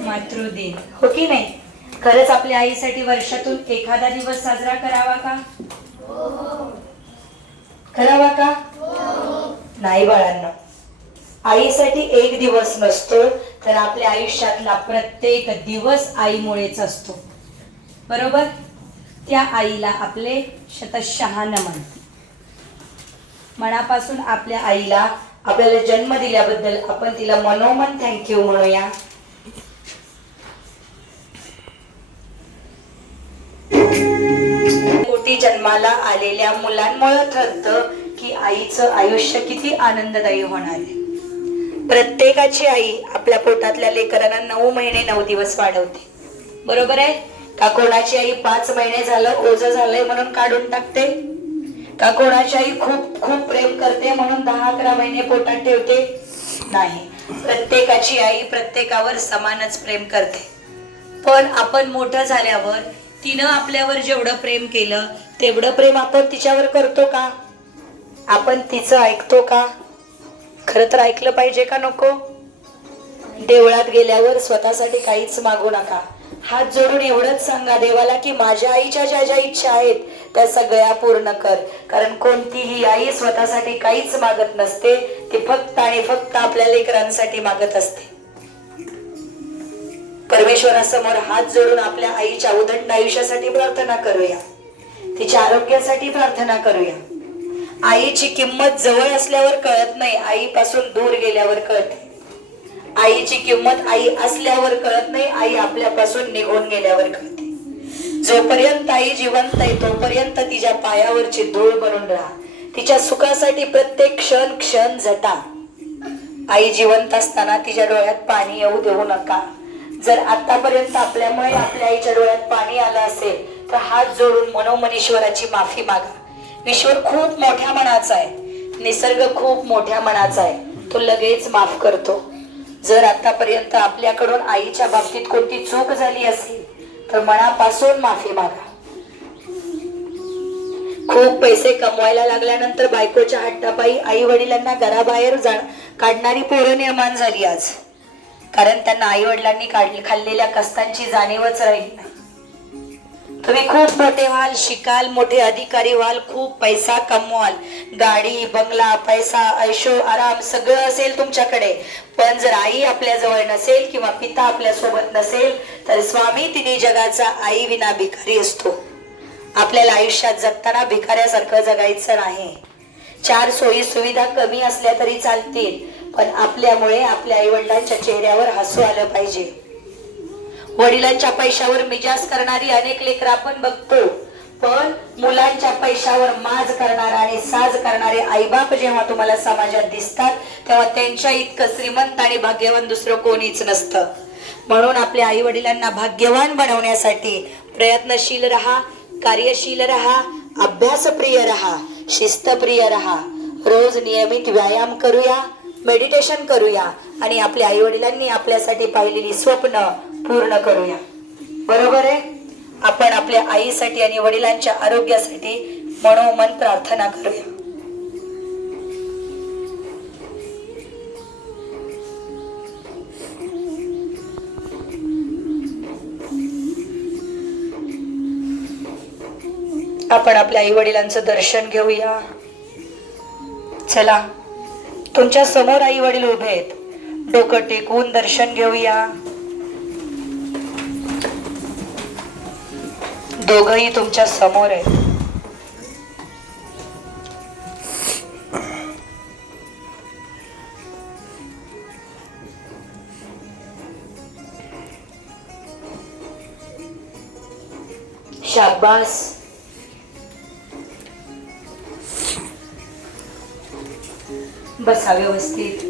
मातृदिन, हो की नाही? खरंच आपल्या आईसाठी वर्षातून एखादा दिवस साजरा करावा का? करावा का? नाही बाळांनो, आईसाठी एक दिवस नसतो, तर आपल्या आयुष्यातला प्रत्येक दिवस आईमुळेच असतो, बरोबर? त्या आईला आपले शतशः नमन. मनापासून आपल्या आईला आपल्याला जन्म दिल्याबद्दल आपण तिला मनोमन थँक्यू म्हणूया. कोटी जन्माला आलेल्या मुलांमुळे ठरतं की आईचं आयुष्य किती आनंददायी होणार आहे. प्रत्येकाची आई आपल्या पोटातल्या लेकरांना 9 महिने 9 दिवस वाढवते, बरोबर आहे का? कोणाची आई 5 महिने झालं ओझं झालंय म्हणून काढून टाकते का? कोणाची आई खूप खूप प्रेम करते म्हणून 10-11 महिने पोटात ठेवते? नाही, प्रत्येकाची आई प्रत्येकावर समानच प्रेम करते. पण आपण मोठं झाल्यावर तिनं आपल्यावर जेवढं प्रेम केलं तेवढं प्रेम आपण तिच्यावर करतो का? आपण तिचं ऐकतो का? खरं तर ऐकलं पाहिजे का नको? देवळात गेल्यावर स्वतःसाठी काहीच मागू नका. हात जोडून एवढंच सांगा देवाला की माझ्या आईच्या ज्या ज्या इच्छा आहेत त्या सगळ्या पूर्ण कर. कारण कोणतीही आई स्वतःसाठी काहीच मागत नसते, ती फक्त आणि फक्त आपल्या लेकरांसाठी मागत असते. परमेश्वरासमोर हात जोडून आपल्या आईच्या उदंड आयुष्यासाठी प्रार्थना करूया, तिच्या आरोग्यासाठी प्रार्थना करूया. आईची किंमत जवळ असल्यावर कळत नाही, आईपासून दूर गेल्यावर कळते. आईची किंमत आई असल्यावर कळत नाही, आई आपल्यापासून निघून गेल्यावर कळते. जोपर्यंत आई जिवंत आहे तोपर्यंत तिच्या पायावरची धूळ बनून राहा. तिच्या सुखासाठी प्रत्येक क्षण क्षण झटा. आई जिवंत असताना तिच्या डोळ्यात पाणी येऊ देऊ नका. जर आतापर्यंत आपल्यामुळे आपल्या आईच्या डोळ्यात पाणी आलं असेल तर हात जोडून मनोमनीश्वराची माफी मागा. ईश्वर खूप मोठ्या मनाचा आहे, निसर्ग खूप मोठ्या मनाचा आहे, तो लगेच माफ करतो. जर आतापर्यंत आपल्याकडून आईच्या बाबतीत कोणती चूक झाली असेल तर मनापासून माफी मागा. खूप पैसे कमवायला लागल्यानंतर बायकोच्या हट्टापायी आई वडिलांना घराबाहेर काढणारी पोरं निर्माण झाली आज. कारण त्यांना आई वडिलांनी खाल्लेल्या कष्टांची जाणीवच राहिली नाही. तुम्ही खूप मोठे व्हाल, शिकाल, मोठे अधिकारी व्हाल, खूप पैसा कमवाल, गाडी बंगला पैसा ऐशो आराम सगळं असेल तुमच्याकडे, पण जर आई आपल्या जवळ नसेल किंवा पिता आपल्या सोबत नसेल तर स्वामी तिन्ही जगाचा आई विना भिकारी असतो. आपल्याला आयुष्यात जगताना भिकाऱ्यासारखं जगायचं नाही. 4 सोयी सुविधा कमी असल्या तरी चालतील, पण आपल्यामुळे आपल्या आई वडिलांच्या चेहऱ्यावर हसू आलं पाहिजे. वडिलांच्या पैशावर मिजाज करणारी अनेक लेकरं आपण बघतो, पण मुलांच्या पैशावर माज करणारा आणि साज करणारे आईबाप जेव्हा तुम्हाला समाजात दिसतात तेव्हा त्यांच्या इतकं श्रीमंत आणि भाग्यवान दुसरं कोणीच नसतं. म्हणून आपल्या आई वडिलांना भाग्यवान बनवण्यासाठी प्रयत्नशील रहा, कार्यशील रहा, अभ्यासप्रिय रहा, शिस्तप्रिय रहा. रोज नियमित व्यायाम करूया, मेडिटेशन करूया आणि आपल्या आई वडिलांनी आपल्यासाठी पाहिलेली स्वप्न पूर्ण करूया, बरोबर आहे? आपण आपल्या आईसाठी आणि वडिलांच्या आरोग्यासाठी मनोमन प्रार्थना करूया. आपण आपल्या आई वडिलांचं दर्शन घेऊया. चला, तुमच्या समोर आई वडील उभे आहेत, डोकं टेकवून दर्शन घेऊया. दोघही तुमच्या समोर आहेत. शाबास. बसा व्यवस्थित.